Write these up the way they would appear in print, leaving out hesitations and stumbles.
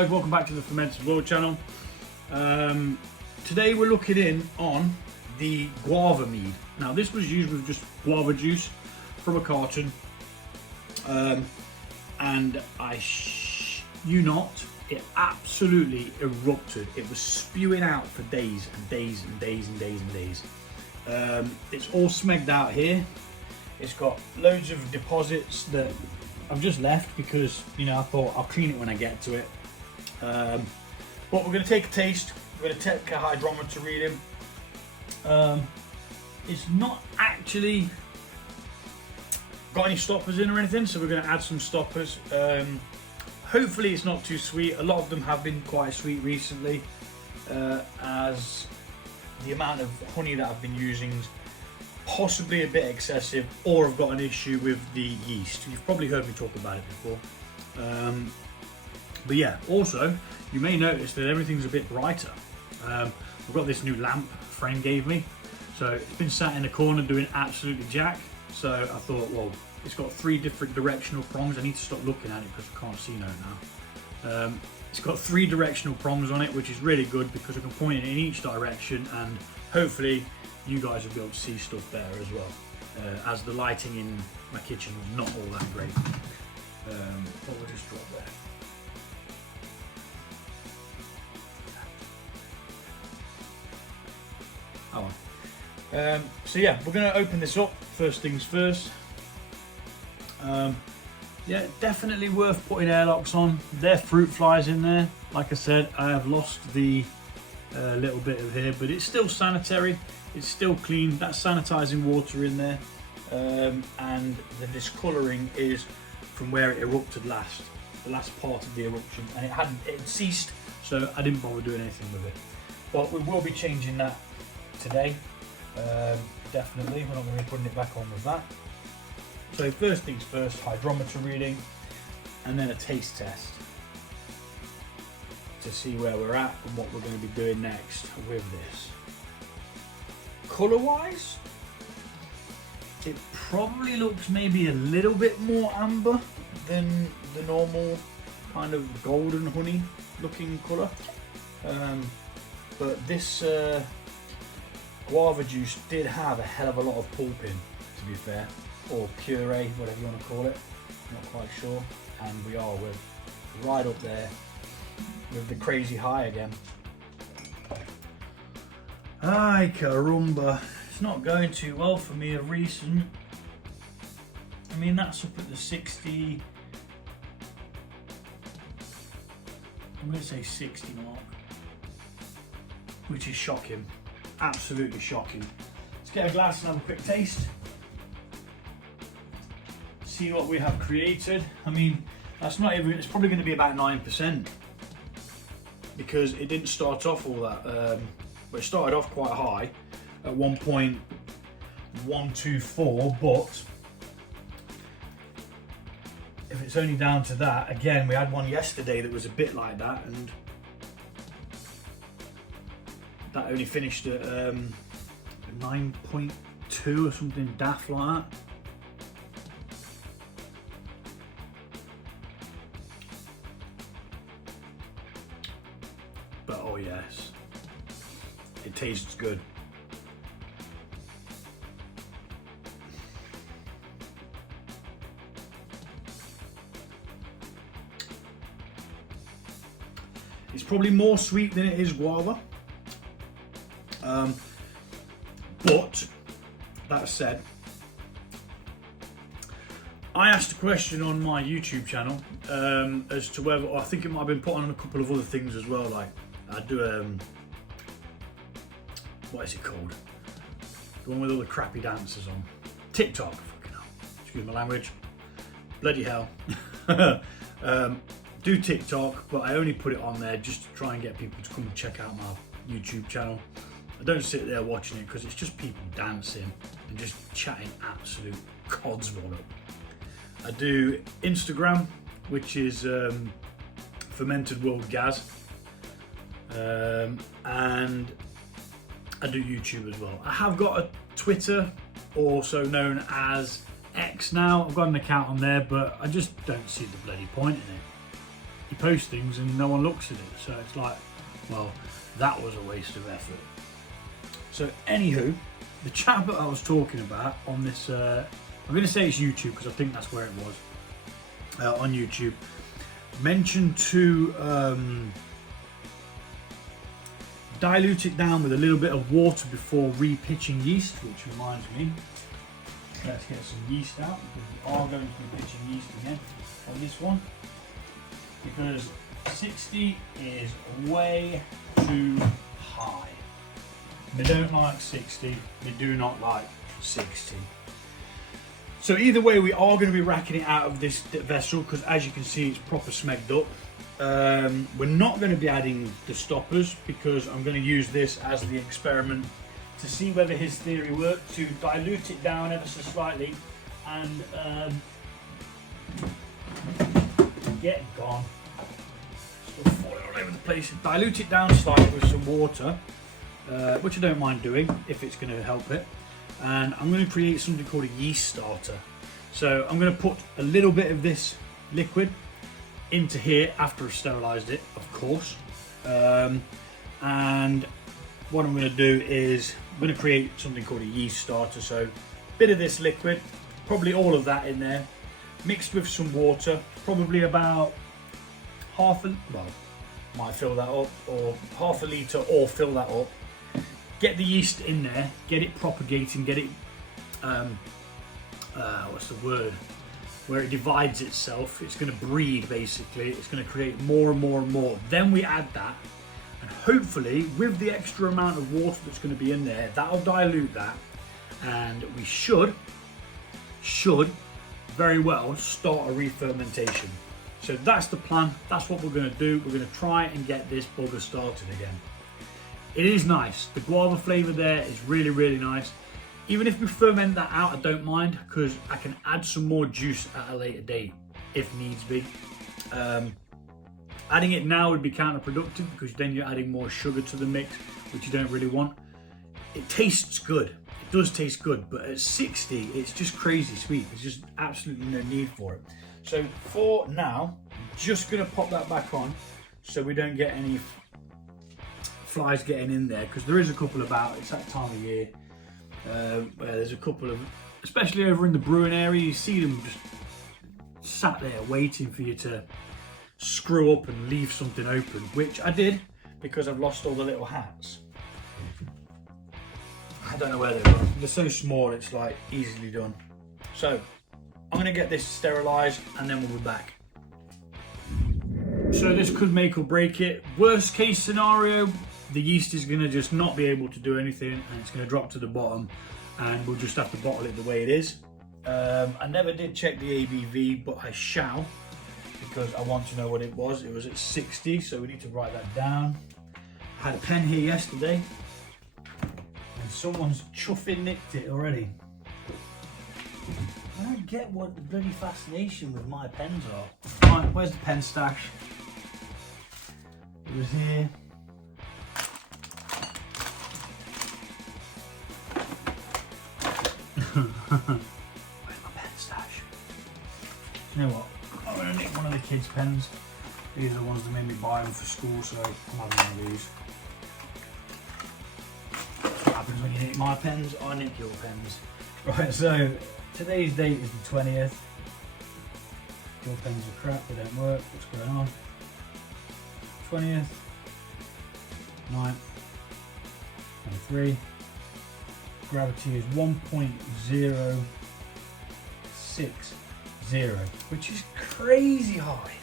guys, welcome back to the Fermented World channel. Today we're looking in on the Guava mead. Now this was used with just guava juice from a carton, and you not, it absolutely erupted. It was spewing out for days and days and days and days and days. It's all smegged out here. It's got loads of deposits that I've just left because, you know, I thought I'll clean it when I get to it. But we're going to take a taste. We're going to take a hydrometer reading. It's not actually got any stoppers in or anything, so we're going to add some stoppers. Hopefully it's not too sweet. A lot of them have been quite sweet recently, as the amount of honey that I've been using is possibly a bit excessive, or I've got an issue with the yeast. You've probably heard me talk about it before. But yeah, also you may notice that everything's a bit brighter. I've got this new lamp friend gave me, so it's been sat in the corner doing absolutely jack. So I thought, well, it's got 3 different directional prongs. I need to stop looking at it because I can't see no now. It's got 3 directional prongs on it, which is really good because I can point it in each direction, and hopefully you guys will be able to see stuff better as well, as the lighting in my kitchen was not all that great. But we'll just drop there. Oh well. So yeah, we're going to open this up, first things first. Yeah, definitely worth putting airlocks on. There are fruit flies in there. Like I said, I have lost the little bit of here, but it's still sanitary. It's still clean. That's sanitizing water in there, and the discolouring is from where it erupted last, the last part of the eruption, and it had ceased, so I didn't bother doing anything with it. But we will be changing that today. Definitely, we're not going to be putting it back on with that. So first things first, hydrometer reading, and then a taste test to see where we're at and what we're going to be doing next with this. Colour wise, it probably looks maybe a little bit more amber than the normal kind of golden honey looking colour, but this guava juice did have a hell of a lot of pulp in, to be fair, or puree, whatever you want to call it, not quite sure. And we're right up there with the crazy high again. Ay caramba, it's not going too well for me of recent. I mean, that's up at the 60, I'm going to say 60 mark, which is shocking, absolutely shocking. Let's get a glass and have a quick taste. See what we have created. I mean, that's not even, it's probably going to be about 9%, because it didn't start off all that. But it started off quite high at 1.124, but if it's only down to that, again, we had one yesterday that was a bit like that, and that only finished at 9.2 or something daft like that. But oh yes, it tastes good. It's probably more sweet than it is guava. But that said, I asked a question on my YouTube channel as to whether, I think it might have been put on a couple of other things as well, like I do what is it called? The one with all the crappy dancers on TikTok. Fucking hell. Excuse my language. Bloody hell. Do TikTok, but I only put it on there just to try and get people to come and check out my YouTube channel. I don't sit there watching it because it's just people dancing and just chatting absolute codswallop. I do Instagram, which is Fermented World Gaz, and I do YouTube as well. I have got a Twitter, also known as X now. I've got an account on there, but I just don't see the bloody point in it. you post things and no one looks at it. So it's like, well, that was a waste of effort. So anywho, the chap that I was talking about on this, I'm going to say it's YouTube because I think that's where it was, on YouTube, mentioned to dilute it down with a little bit of water before re-pitching yeast, which reminds me, let's get some yeast out because we are going to be pitching yeast again on this one, because 60 is way too high. They don't like 60, they do not like 60. So either way, we are going to be racking it out of this vessel because, as you can see, it's proper smegged up. We're not going to be adding the stoppers because I'm going to use this as the experiment to see whether his theory worked, to dilute it down ever so slightly and get gone. Stuff falling all over the place. Dilute it down slightly with some water, which I don't mind doing if it's going to help it. And I'm going to create something called a yeast starter. So I'm going to put a little bit of this liquid into here after I've sterilised it, of course. And what I'm going to do is I'm going to create something called a yeast starter. So a bit of this liquid, probably all of that in there, mixed with some water, probably about might fill that up, or half a litre, or fill that up. Get the yeast in there, get it propagating, get it, what's the word, where it divides itself. It's going to breed, basically. It's going to create more and more and more. Then we add that, and hopefully with the extra amount of water that's going to be in there, that'll dilute that, and we should very well start a re-fermentation. So that's the plan, that's what we're going to do. We're going to try and get this bugger started again. It is nice. The guava flavour there is really, really nice. Even if we ferment that out, I don't mind, because I can add some more juice at a later date if needs be. Adding it now would be counterproductive because then you're adding more sugar to the mix, which you don't really want. It tastes good. It does taste good, but at 60, it's just crazy sweet. There's just absolutely no need for it. So for now, I'm just going to pop that back on so we don't get any flies getting in there, because there is a couple about. It's that time of year where there's a couple of, especially over in the brewing area, you see them just sat there waiting for you to screw up and leave something open, which I did because I've lost all the little hats. I don't know where they were. They're so small, it's like easily done. So I'm going to get this sterilised and then we'll be back. So this could make or break it. Worst case scenario, the yeast is going to just not be able to do anything and it's going to drop to the bottom and we'll just have to bottle it the way it is. I never did check the ABV, but I shall, because I want to know what it was. It was at 60, so we need to write that down. I had a pen here yesterday and someone's chuffing nicked it already. I don't get what the bloody fascination with my pens are. Right, where's the pen stash? It was here. Where's my pen stash? You know what? I'm going to nick one of the kids' pens. These are the ones that made me buy them for school, so I'm having one of these. What happens when you nick my pens? I nick your pens. Right, so today's date is the 20th. Your pens are crap, they don't work. What's going on? 20th, 9th, 23. Gravity is 1.060, which is crazy high.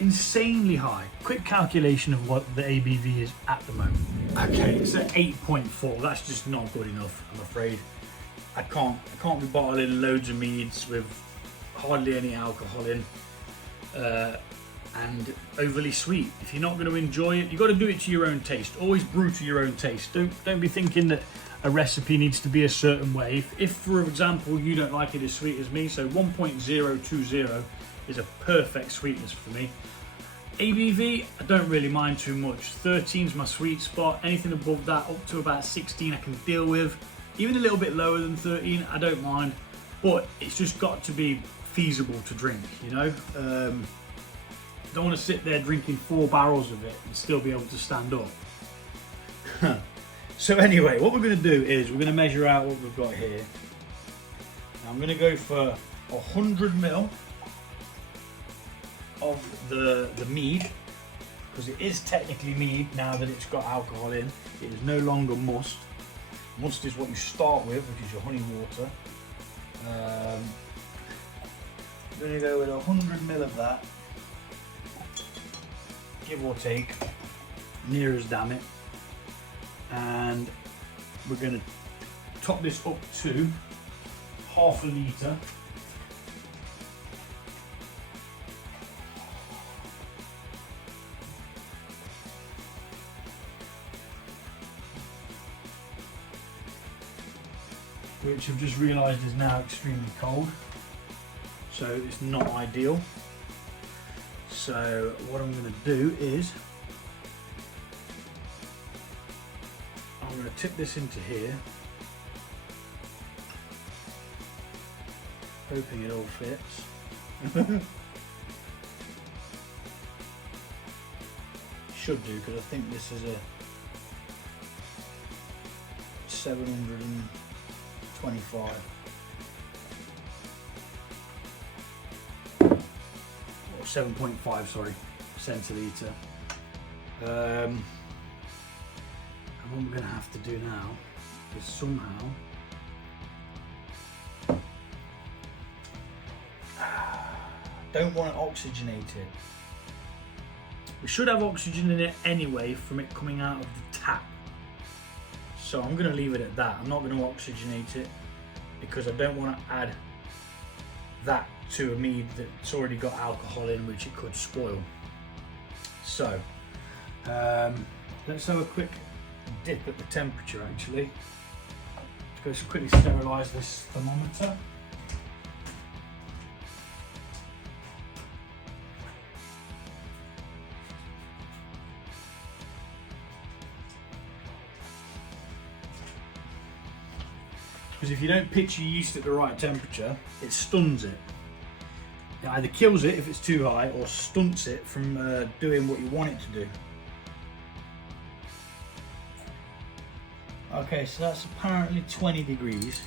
Insanely high. Quick calculation of what the ABV is at the moment. Okay, it's at 8.4. That's just not good enough, I'm afraid. I can't be bottling loads of meads with hardly any alcohol in and overly sweet. If you're not going to enjoy it, you've got to do it to your own taste. Always brew to your own taste. Don't be thinking that a recipe needs to be a certain way. If for example you don't like it as sweet as me, so 1.020 is a perfect sweetness for me. ABV, I don't really mind too much. 13 is my sweet spot. Anything above that, up to about 16, I can deal with. Even a little bit lower than 13, I don't mind. But it's just got to be feasible to drink, you know? Don't want to sit there drinking 4 barrels of it and still be able to stand up. So anyway, what we're going to do is we're going to measure out what we've got here. Now I'm going to go for 100 ml of the mead, because it is technically mead now that it's got alcohol in. It is no longer must. Must is what you start with, which is your honey water. I'm going to go with 100 ml of that, give or take, near as damn it. And we're going to top this up to half a litre. Which I've just realised is now extremely cold, so it's not ideal. So what I'm going to do is I'm going to tip this into here, hoping it all fits. Should do, because I think this is a 725 or 7.5, sorry, centilitre. And what we're going to have to do now is somehow don't want to oxygenate it. We should have oxygen in it anyway from it coming out of the tap. So I'm going to leave it at that. I'm not going to oxygenate it because I don't want to add that to a mead that's already got alcohol in, which it could spoil. So let's have a quick dip at the temperature actually. Let's go quickly sterilise this thermometer. Because if you don't pitch your yeast at the right temperature, it stuns it. It either kills it if it's too high or stunts it from doing what you want it to do. Okay, so that's apparently 20 degrees,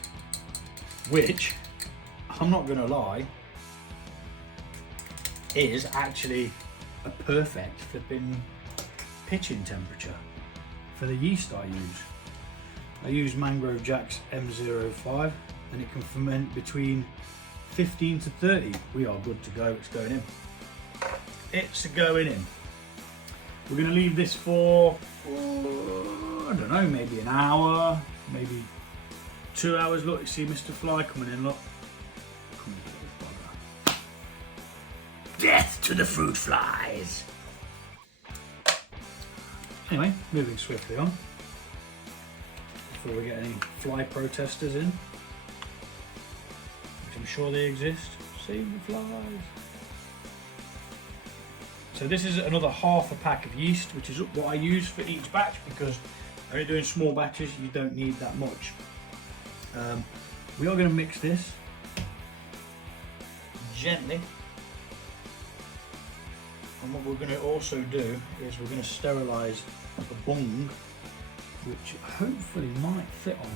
which, I'm not going to lie, is actually a perfect flipping pitching temperature for the yeast I use. I use Mangrove Jack's M05 and it can ferment between 15 to 30. We are good to go, it's going in. It's going in. We're going to leave this for, I don't know, maybe an hour, maybe 2 hours. Look, you see Mr. Fly coming in, look. Come on, little bugger. Death to the fruit flies. Anyway, moving swiftly on. Before we get any fly protesters in, which I'm sure they exist. Save the flies. So this is another half a pack of yeast, which is what I use for each batch, because when you're doing small batches you don't need that much. We are going to mix this gently, and what we're going to also do is we're going to sterilise the bung, which hopefully might fit on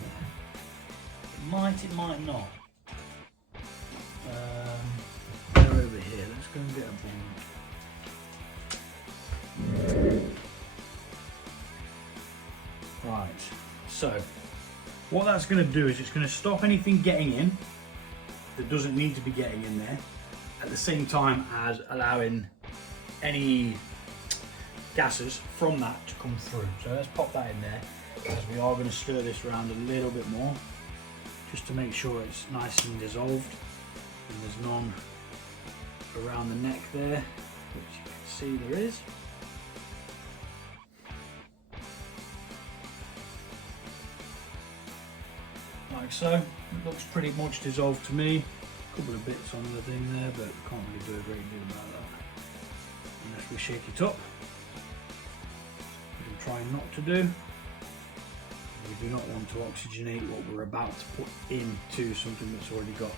there. It might not. They're over here. Let's go and get a bung. Right, so what that's going to do is it's going to stop anything getting in that doesn't need to be getting in there, at the same time as allowing any gases from that to come through. So let's pop that in there, as we are going to stir this around a little bit more just to make sure it's nice and dissolved and there's none around the neck there, which you can see there is. Like so. It looks pretty much dissolved to me. A couple of bits on the thing there, but can't really do a great deal about that unless we shake it up. I'm trying not to do. We do not want to oxygenate what we're about to put into something that's already got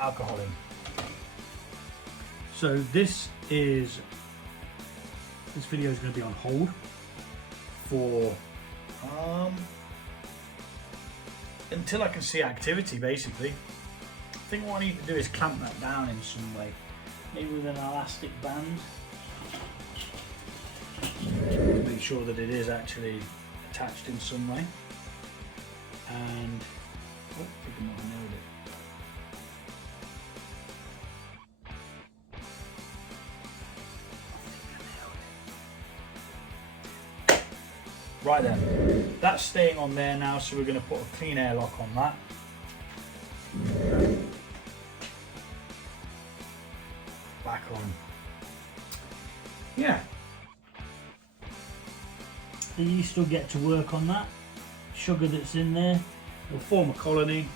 alcohol in. So this video is going to be on hold for until I can see activity, basically. I think what I need to do is clamp that down in some way, maybe with an elastic band. Make sure that it is actually attached in some way. And oh, I think I might have nailed it. Right then, that's staying on there now, so we're going to put a clean airlock on that. Back on. Yeah. The yeast will get to work on that. Sugar that's in there will form a colony.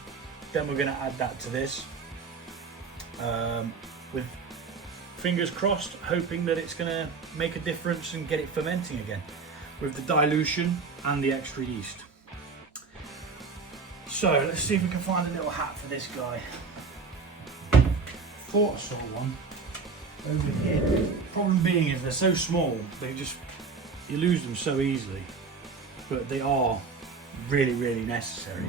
Then we're going to add that to this. With fingers crossed, hoping that it's going to make a difference and get it fermenting again, with the dilution and the extra yeast. So let's see if we can find a little hat for this guy. Thought I saw one over here. Problem being is they're so small, you lose them so easily, but they are really, really necessary.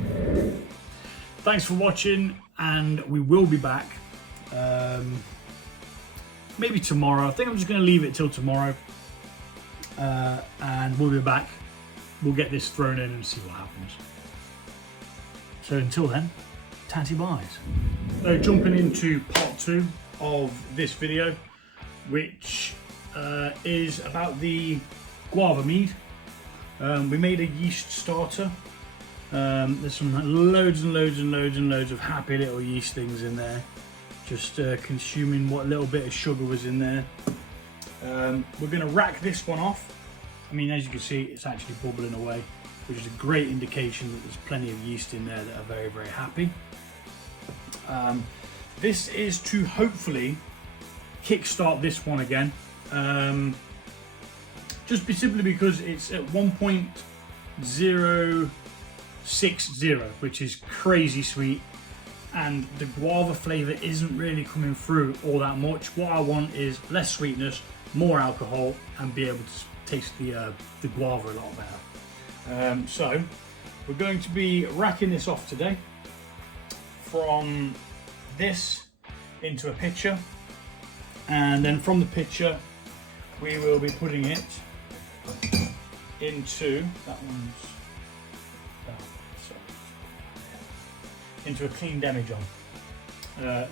Thanks for watching, and we will be back maybe tomorrow. I think I'm just going to leave it till tomorrow. And we'll be back. We'll get this thrown in and see what happens. So until then, tatty buys. So jumping into part 2 of this video, which is about the Guava mead. We made a yeast starter. There's some loads and loads and loads and loads of happy little yeast things in there, just consuming what little bit of sugar was in there. We're going to rack this one off. I mean, as you can see, it's actually bubbling away, which is a great indication that there's plenty of yeast in there that are very, very happy. This is to hopefully kickstart this one again, just simply because it's at 1.060, which is crazy sweet, and the guava flavour isn't really coming through all that much. What I want is less sweetness, more alcohol, and be able to taste the guava a lot better. So we're going to be racking this off today from this into a pitcher, and then from the pitcher we will be putting it into into a clean demijohn.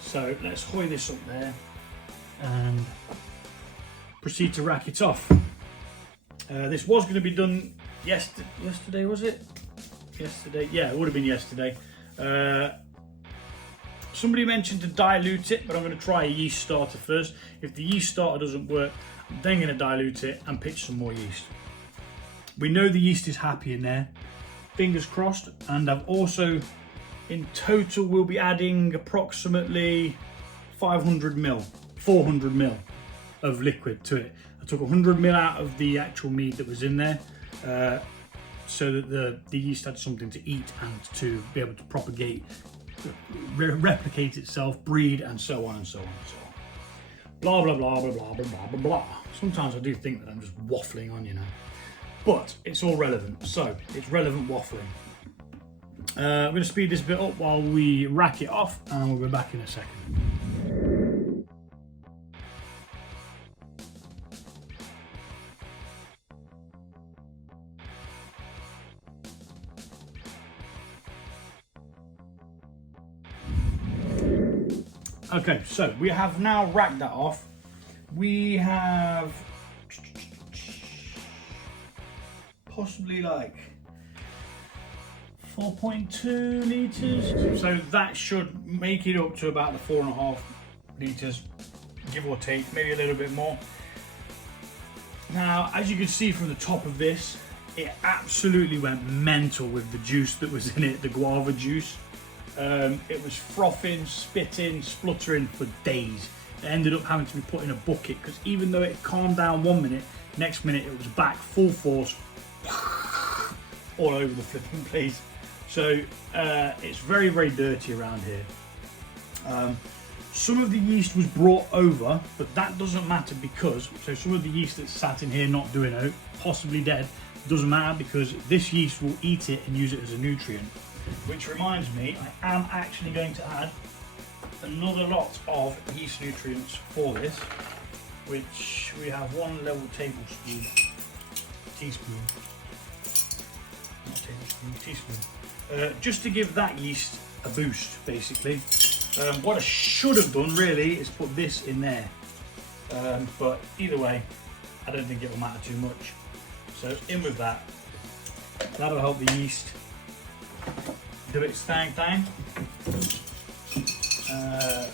So let's hoist this up there and proceed to rack it off. This was going to be done yesterday, was it? Yesterday, yeah, it would have been yesterday. Somebody mentioned to dilute it, but I'm going to try a yeast starter first. If the yeast starter doesn't work, I'm then going to dilute it and pitch some more yeast. We know the yeast is happy in there, fingers crossed, and I've also, in total, we'll be adding approximately 400 ml of liquid to it. I took 100 ml out of the actual mead that was in there, so that the yeast had something to eat and to be able to propagate, replicate itself, breed, and so on and so on and so on. Blah blah blah blah blah blah blah blah. Sometimes I do think that I'm just waffling on, you know, but it's all relevant. So it's relevant waffling. I'm going to speed this bit up while we rack it off, and we'll be back in a second. Okay, so we have now racked that off. We have possibly like 4.2 litres. So that should make it up to about the 4.5 litres, give or take, maybe a little bit more. Now, as you can see from the top of this, it absolutely went mental with the juice that was in it, the guava juice. It was frothing, spitting, spluttering for days. It ended up having to be put in a bucket because even though it calmed down 1 minute, next minute it was back full force, all over the flipping place. So it's very, very dirty around here. Some of the yeast was brought over, but that doesn't matter because, so some of the yeast that's sat in here not doing out, possibly dead, doesn't matter because this yeast will eat it and use it as a nutrient. Which reminds me, I am actually going to add another lot of yeast nutrients for this, which we have 1 level teaspoon, just to give that yeast a boost, basically. What I should have done really is put this in there, but either way, I don't think it will matter too much. So in with that, that'll help the yeast do its thing,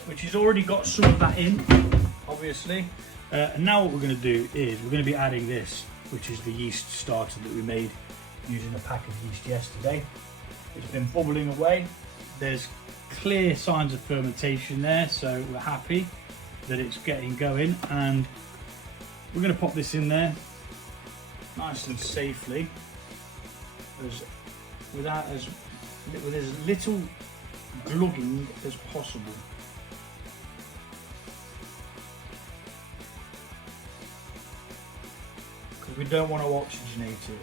which has already got some of that in, obviously. And now what we're going to do is we're going to be adding this, which is the yeast starter that we made using a pack of yeast yesterday. It's been bubbling away. There's clear signs of fermentation there, so we're happy that it's getting going, and we're going to pop this in there nice and safely, with as little glugging as possible. Because we don't want to oxygenate it,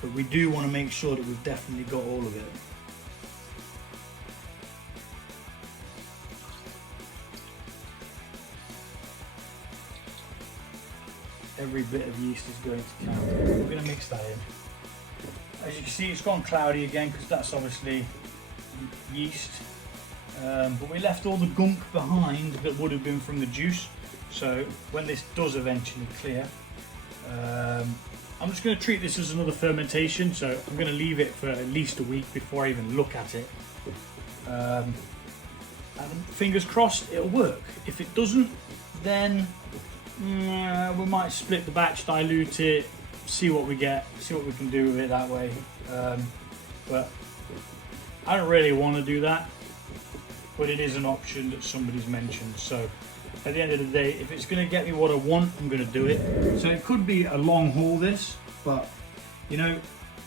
but we do want to make sure that we've definitely got all of it. Every bit of yeast is going to count. We're going to mix that in. As you can see, it's gone cloudy again because that's obviously yeast. But we left all the gunk behind that would have been from the juice. So when this does eventually clear, I'm just going to treat this as another fermentation. So I'm going to leave it for at least a week before I even look at it. And fingers crossed it'll work. If it doesn't, then we might split the batch, dilute it, see what we get, see what we can do with it that way. But I don't really want to do that, but it is an option that somebody's mentioned. So at the end of the day, if it's going to get me what I want, I'm going to do it. So it could be a long haul this, but you know,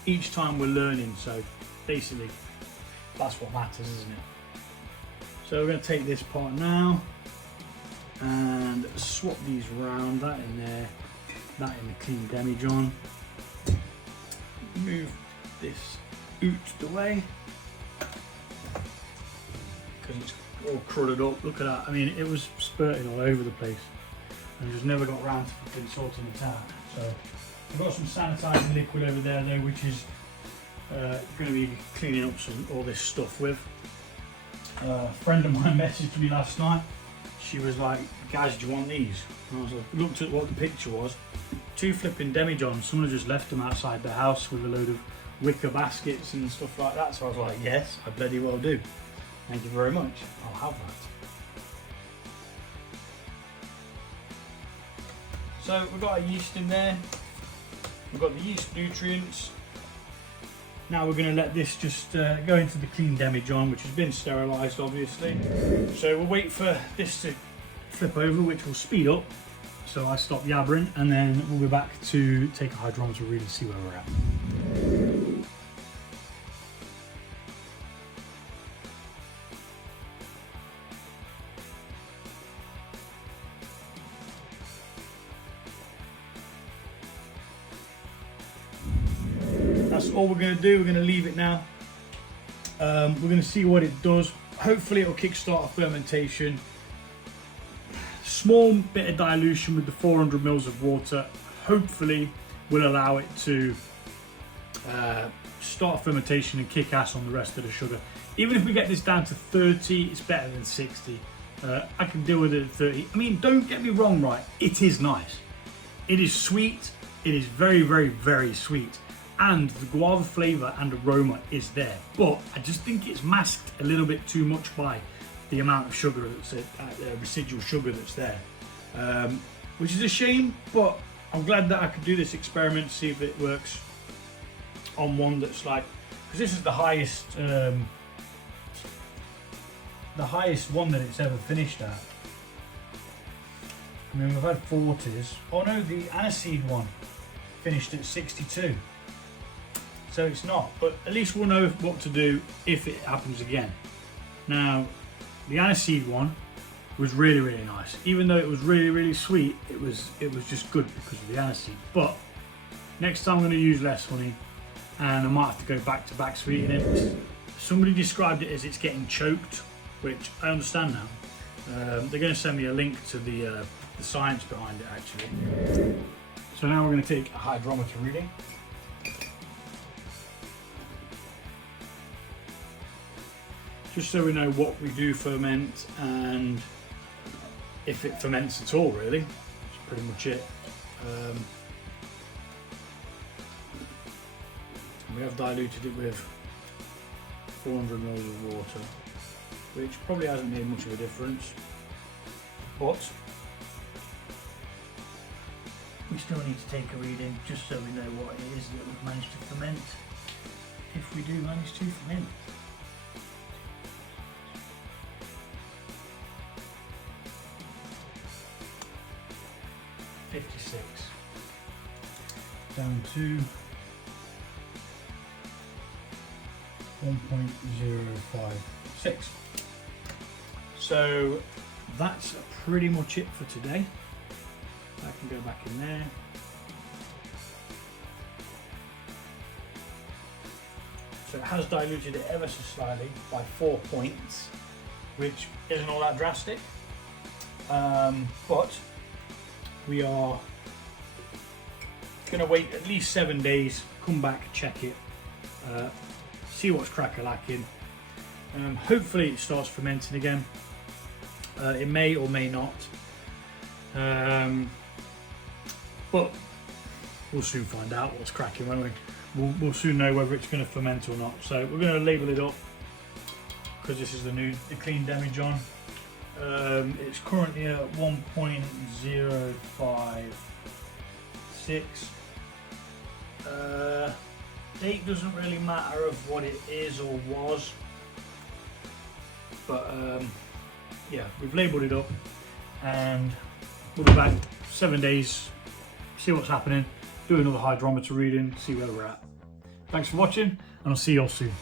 each time we're learning. So basically that's what matters, isn't it? So we're going to take this part now and swap these around, that in there, that in the clean demijohn. Move this out the way because it's all crudded up. Look at that. I mean, it was spurting all over the place and just never got around to fucking sorting it out. So I've got some sanitizing liquid over there though, which is going to be cleaning up all this stuff with. A friend of mine messaged me last night. She was like, "Guys, do you want these?" And I was like, looked at what the picture was. 2 flipping demijohns. Someone had just left them outside the house with a load of wicker baskets and stuff like that. So I was like, yes, I bloody well do. Thank you very much. I'll have that. So we've got our yeast in there. We've got the yeast nutrients. Now we're going to let this just go into the clean demijohn, which has been sterilised obviously. So we'll wait for this to flip over, which will speed up. So I stop yabbering and then we'll be back to take a hydrometer read and see where we're at. That's all we're going to do. We're going to leave it now. We're going to see what it does. Hopefully it'll kickstart a fermentation. Small bit of dilution with the 400 mils of water hopefully will allow it to start a fermentation and kick ass on the rest of the sugar. Even if we get this down to 30, it's better than 60. I can deal with it at 30. I mean, don't get me wrong, right? It is nice. It is sweet. It is very, very, very sweet. And the guava flavour and aroma is there. But I just think it's masked a little bit too much by the amount of sugar that's residual sugar that's there, which is a shame. But I'm glad that I could do this experiment, see if it works on one that's like, because this is the highest one that it's ever finished at. I mean, we've had 40s. Oh no, the aniseed one finished at 62. So it's not, but at least we'll know what to do if it happens again. Now, The aniseed one was really, really nice. Even though it was really, really sweet, it was just good because of the aniseed. But next time I'm going to use less honey, and I might have to go back to back sweetening it. Somebody described it as it's getting choked, which I understand now. They're going to send me a link to the science behind it actually. So now we're going to take a hydrometer reading. Just so we know what we do ferment and if it ferments at all, really. That's pretty much it. We have diluted it with 400 ml of water, which probably hasn't made much of a difference, but we still need to take a reading just so we know what it is that we've managed to ferment, if we do manage to ferment. Down to 1.056. So that's pretty much it for today. I can go back in there. So it has diluted it ever so slightly by 4 points, which isn't all that drastic. But we are going to wait at least 7 days, come back, check it, see what's crack-a-lacking. Hopefully it starts fermenting again. It may or may not, but we'll soon find out what's cracking, won't we? We'll soon know whether it's going to ferment or not. So we're going to label it up because this is the clean demijohn. It's currently at 1.056. Date doesn't really matter of what it is or was, but yeah, we've labelled it up and we'll be back 7 days, see what's happening, do another hydrometer reading, see where we're at. Thanks for watching and I'll see you all soon.